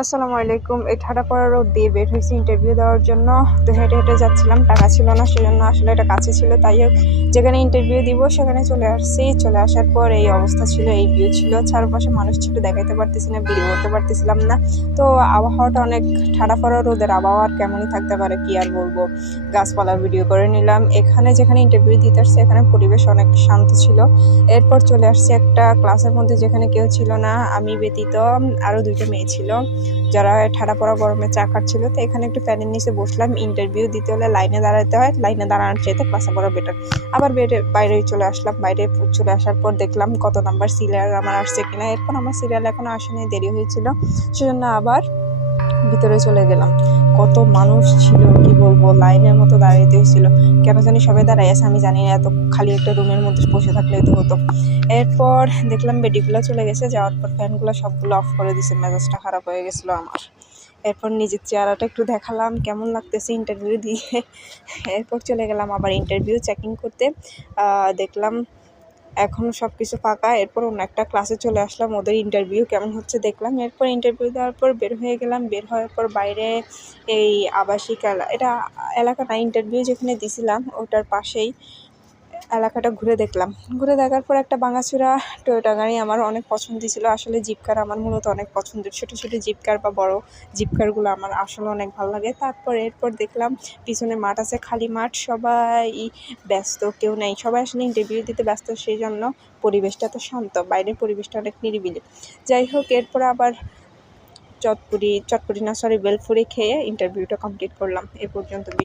আসসালামু আলাইকুম। এই ঠাডা পড়া রোদ দিয়ে বের হয়েছি ইন্টারভিউ দেওয়ার জন্য। তো হেঁটে হেঁটে যাচ্ছিলাম, টাকা ছিল না, সেজন্য আসলে এটা কাছে ছিল, তাই হোক যেখানে ইন্টারভিউ দিব সেখানে চলে আসছি। চলে আসার পর এই অবস্থা ছিল, এই ভিউ ছিল, চারপাশে মানুষ ছিল, দেখাইতে পারতেছি না, ভিডিও করতে পারতেছিলাম না। তো আবহাওয়াটা অনেক ঠাডা পড়া রোদের আবহাওয়া আর কেমনই থাকতে পারে, কি আর বলবো। গাছপালার ভিডিও করে নিলাম। এখানে যেখানে ইন্টারভিউ দিতে আসছে এখানে পরিবেশ অনেক শান্ত ছিল। এরপর চলে আসছি একটা ক্লাসের মধ্যে যেখানে কেউ ছিল না, আমি ব্যতীত আরও 2টা মেয়ে ছিল যারা ঠাডা পড়া গরমে চা খাচ্ছিল। তো এখানে একটু ফ্যানের নিচে বসলাম। ইন্টারভিউ দিতে হলে লাইনে দাঁড়াতে হয়, লাইনে দাঁড়ানোর চাইতে ক্লাসে পড়া বেটার। আবার বাইরে চলে আসলাম। বাইরে চলে আসার পর দেখলাম কত নাম্বার সিরিয়াল আমার আসছে কিনা। এরপর আমার সিরিয়াল এখনো আসেনি, দেরি হয়েছিল, সেজন্য আবার ভিতরে চলে গেলাম। কত মানুষ ছিল কি বলবো, লাইনের মতো দাঁড়াইতে হয়েছিল। কেন জানি সবাই দাঁড়ায় আছে, আমি জানি না, এত খালি একটা রুমের মধ্যে বসে থাকলেই তো হতো। এরপর দেখলাম বেডিগুলো চলে গেছে, যাওয়ার পর ফ্যানগুলো সবগুলো অফ করে দিছে, মেজাজটা খারাপ হয়ে গেছিলো আমার। এরপর নিজের চেহারাটা একটু দেখালাম কেমন লাগতেছে ইন্টারভিউ দিয়ে। এরপর চলে গেলাম আবার ইন্টারভিউ চেকিং করতে। দেখলাম এখনও সব কিছু ফাঁকা। এরপর অন্য একটা ক্লাসে চলে আসলাম, ওদের ইন্টারভিউ কেমন হচ্ছে দেখলাম। এরপর ইন্টারভিউ দেওয়ার পর বের হয়ে গেলাম। বের হওয়ার পর বাইরে এই আবাসিক এটা এলাকা না, ইন্টারভিউ যেখানে দিছিলাম ওটার পাশেই এলাকাটা ঘুরে দেখলাম। ঘুরে দেখার পর একটা ভাঙাচোরা টয়োটা গাড়ি আমার অনেক পছন্দ ছিল। আসলে জিপ কার আমার মূলত অনেক পছন্দের, ছোটো ছোটো জিপ কার বা বড় জিপ কারগুলো আমার আসলে অনেক ভালো লাগে। এরপর দেখলাম পিছনে মাঠ আছে, খালি মাঠ, সবাই ব্যস্ত, কেউ নেই, সবাই আসলে ইন্টারভিউ দিতে ব্যস্ত, সেই জন্য পরিবেশটা তো শান্ত, বাইরের পরিবেশটা অনেক নিরিবিলি। যাই হোক, এরপর আবার চটপটি না, বেলপুরি খেয়ে ইন্টারভিউটা কমপ্লিট করলাম। এ পর্যন্ত।